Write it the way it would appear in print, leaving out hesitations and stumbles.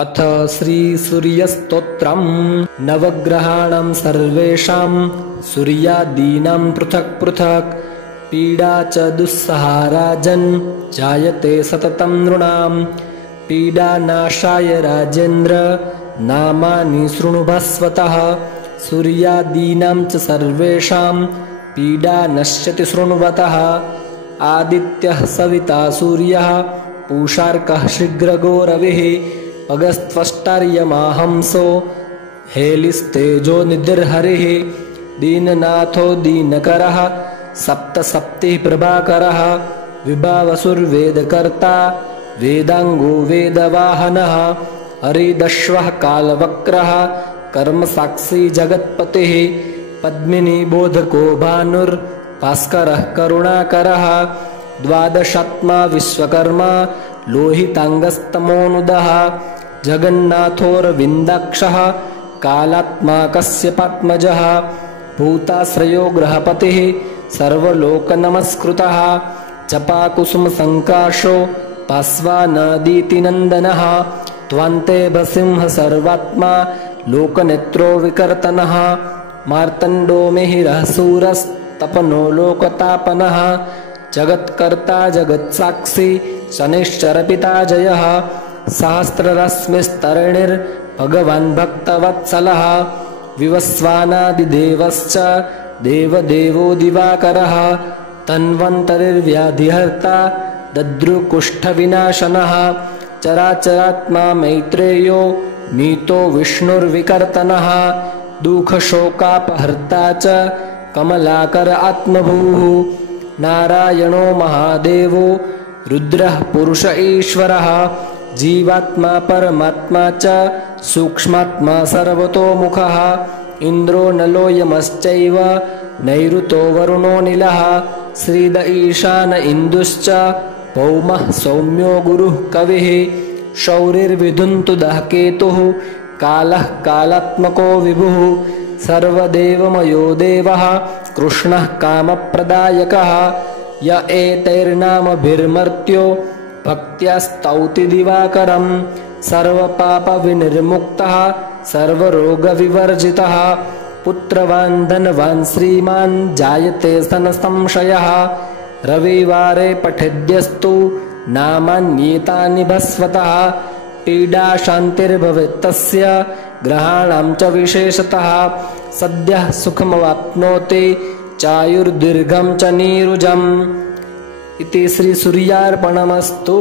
अथ श्रीसूर्यस्तोत्रम् नवग्रहाणां सर्वेषां सूर्यादीनां पृथक् पृथक् पीडा च दुस्सहा राजन् जायते सततं नृणां पीडानाशाय राजेन्द्र नामानि शृणु भास्वतः सूर्यादीनां च सर्वेषां पीडा नश्यति शृण्वतः आदित्यः सविता सूर्यः पूषार्कः शीघ्रगो रविः अगस्त्वष्टार्यमाहंसो हेलिस्तेजो निधिर्हरिः दीननाथो दीनकरः सप्तसप्तिः प्रभाकरः विभावसुर्वेदकर्ता वेदांगो वेदवाहनः हरिदश्वः कालवक्रः कर्मसाक्षी जगत्पतिः पद्मिनी बोधको भानुर्भास्करः करुणाकरः द्वादशात्मा विश्वकर्मा लोहितांगस्तमोनुदः जगन्नाथोरविन्दाक्षः कालात्मा कश्यपात्मजः भूताश्रयो ग्रहपतिः सर्वलोकनमस्कृतः चपाकुसुमसङ्काशो पार्श्वानादितिनन्दनः त्वान्ते भसिंह सर्वात्मा लोकनेत्रो विकर्तनः मार्तण्डो मिहिरः शूरस्तपनो लोकतापनः जगत्कर्ता जगत्साक्षी शनिश्चरपिता जयः सहस्ररश्मिस्तरणिर्भगवान् भक्तवत्सलः विवस्वानादिदेवश्च देवदेवो दिवाकरः तन्वन्तरिर्व्याधिहर्ता दद्रुकुष्ठविनाशनः चराचरात्मा मैत्रेयो मीतो विष्णुर्विकर्तनः दुःखशोकापहर्ता च कमलाकर आत्मभूः नारायणो महादेवो रुद्रः पुरुष ईश्वरः जीवात्मा परमात्मा च सूक्ष्मात्मा सर्वतोमुखः इन्द्रो नलो यमश्चैव नैऋतो वरुणो नीलः श्रीद ईशान इन्दुश्च भौमः सौम्यो गुरुः कविः शौरिर्विधुन्तुदः केतुः कालः कालात्मको विभुः सर्वदेवमयो देवः कृष्णः कामप्रदायकः य एतैर्नामभिर्मर्त्यो भक्त्या स्तौति दिवाकरं सर्वपापविनिर्मुक्तः सर्वरोगविवर्जितः पुत्रवान् धनवान् श्रीमान् जायते सनसंशयः रविवारे पठेद्यस्तु नामान्येतानि भस्वतः पीडा शान्तिर्भवेत् तस्य ग्रहाणां च विशेषतः सद्यः सुखमवाप्नोति चायुर्दीर्घं च नीरुजम् इति श्रीसूर्यार्पणमस्तु।